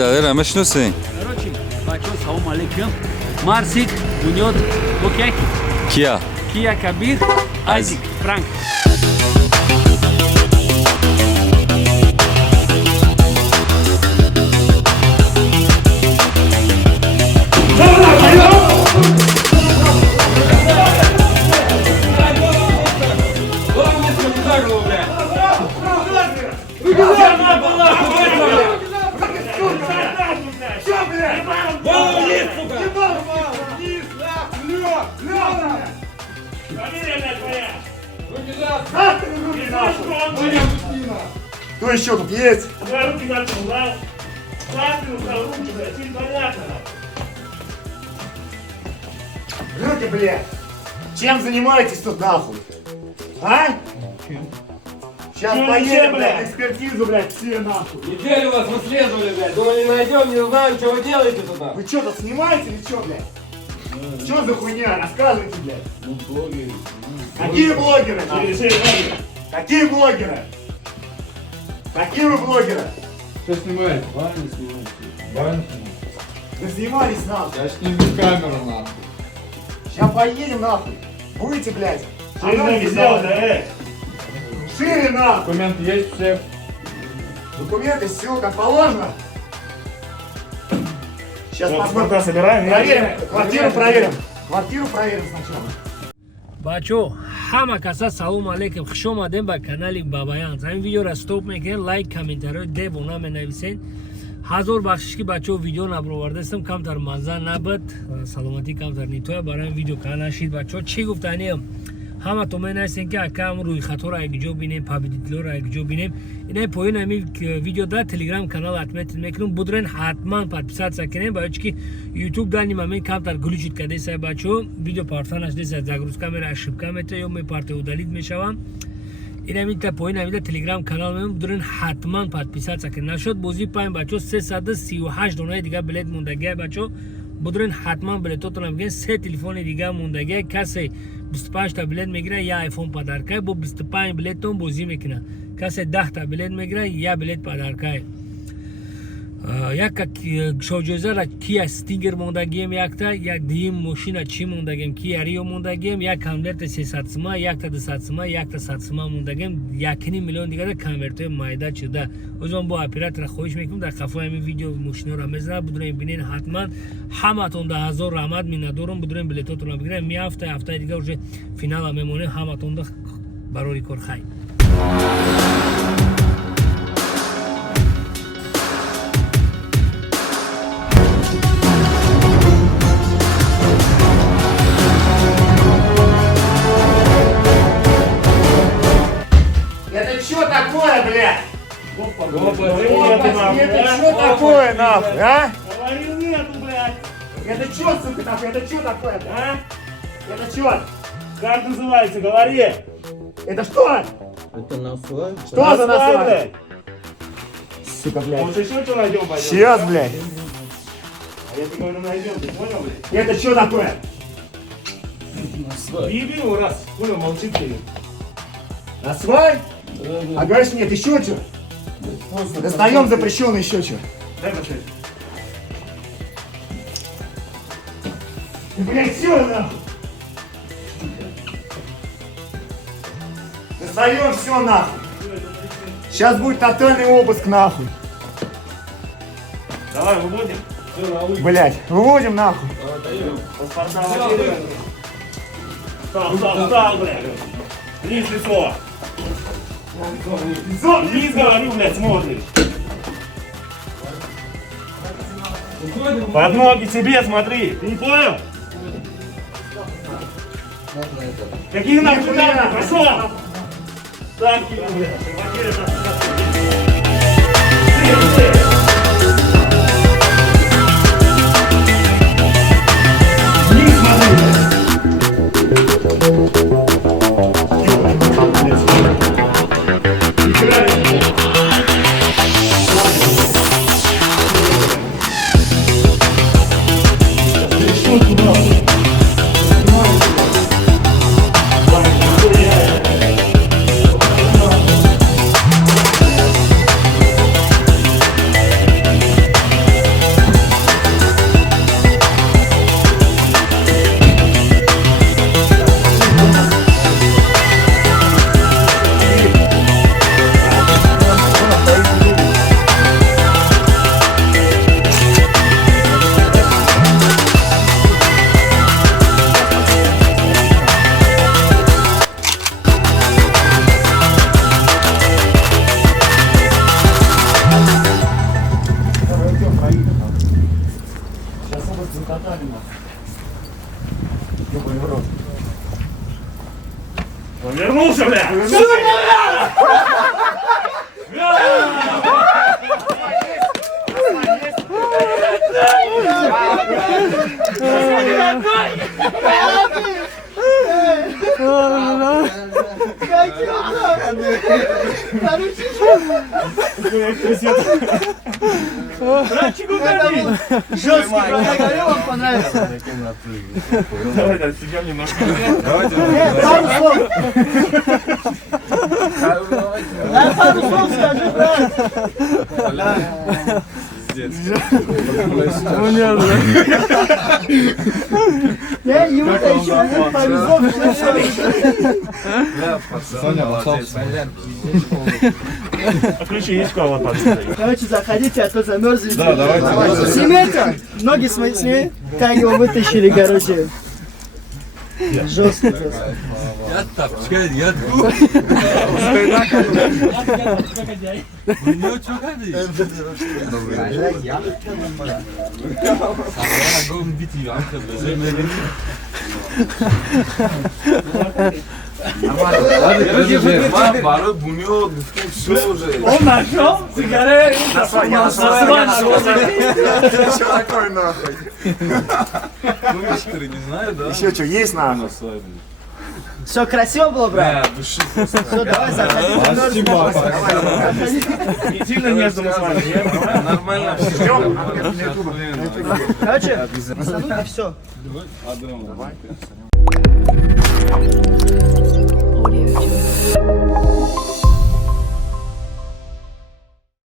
هذا مش نسين. Короче, бачо, салом алейкум. Марсик, Буньот, окей? Kia. Kia Kabir, Айзик, Франк. Кто еще тут есть? Руки, блядь! Чем занимаетесь тут нахуй? А? Сейчас поедем, блядь, экспертизу, блядь, все нахуй. Неделю вас выслеживали, блядь. Думали, найдем, не знаем, что вы делаете тут. Вы что, тут снимаете или что, блядь? Что за хуйня? Рассказывайте, блядь. Ну, блогеры. Какие блогеры? Какие блогеры? Какие вы блогеры? Что снимаете? Баню снимаете. Баню снимаете. Вы снимались нахуй. Я сниму камеру, нахуй. Сейчас поедем нахуй. Будете, блядь. Ноги сделал, да, Шире нахуй. Документы есть у всех? Документы, все как положено. Сейчас посмотрим. Паспорта собираем. Проверим. Квартиру проверим. Квартиру проверим сначала. бачо, ҳама каса салом алейкум. Хуш омадем ба канали Бабаян. Замин видеоро стоп мекунед, лайк, комментарий девона менависен. ҳазор бахшиш ки бачо видео набровардастам, камтар мазза набад, саломатӣ камтар нитоя барам видео канашид бачо. Чӣ гуфтанем? ҳаматон менависен ки акам рӯйхатҳоро якҷо бинем, пабдидлоро якҷо бинем. Инаи поин ҳамин видеода телеграм канал отметид мекунам. Будурен ҳатман подписатсия кунем, баъд ки ютуб дани мамин камтар глючит кардеса бачо. Видео партанаш деса загрузка мера ошибка мета ё мепарта удалит мешавам. Инамин та поин ҳамида телеграм канал мем будурен ҳатман подписатсия кунем. Нашуд бози паим бачо 338 донаи дига билет мондагия бачо. Будурен ҳатман билетотонам ген 3 телефони дига мондагия. Касе 25 та билет мегира, я айфон подаркай, бо 25 билетон бозӣ мекуна. Касе 10 та билет мегира, я билет подаркай. Як шоҷоизара Kia Stinger мондагием якта, як дим машина чи мондагием Kia Rio мондагием, як конверт 300 сима, як та 200 сима, як та 100 сима мондагием, 1.5 миллион дигара конвертои майда чуда. Озон бо оператора хоҳиш мекунам дар қафои ҳамин видео машинаро мезанам. Будурен бинен ҳатман. Ҳаматон да 1000 раҳмат миннатдорам. Будурен билетотонро бигирем. Ми ҳафтаи дига уже финала мемонем. Ҳаматон да барори кор хайр. Это что такое, блядь? Это Это что такое, нахуй, а? Говорил нету, блядь. Это что, сука, такое? Это что такое, блядь? А? Это что? Как называется? Говори. Это что? Это насвай. Что за насвай? блядь? Сука, блядь. Может еще что найдем, пойдем? Сейчас, блядь. А я тебе говорю, найдем, ты понял, блядь? Это что такое? Еби его раз. Понял, молчит ты. Насвай? А говоришь, нет, еще что? Достаем запрещенный еще что? Дай посмотреть. Блядь, все нахуй. Достаем все нахуй. Сейчас будет тотальный обыск нахуй. Давай, выводим. Блядь, выводим нахуй. Паспорта выводим. Встал, блядь. Лишь лицо. Лиз, говорю, блядь, смотришь. Под ноги себе смотри. Ты не понял? Какие нахуй танки? Пошел! Танки, блядь. Вниз смотри. Ёбаный в рот. Он вернулся, бля! Братчик, уходи! Жесткий прогорел, вам понравится. Давай, да, съем немножко. Пару слов. Пару слов скажи, брат. Ему-то еще повезло, Отключи яичко, вот подожди. Короче, заходите, а то замерзли. Да, давайте. Сними-ка, ноги сними, как его вытащили, короче. Жестко просто. Он нашел сигареты. Я нашел. Что такое нахуй? Еще что, есть нахуй? Все красиво было, брат? Все, давай, заходи. Не сильно нежно мы с вами. Нормально. Ждем. Короче, пацаны, и все. Audio Jungle.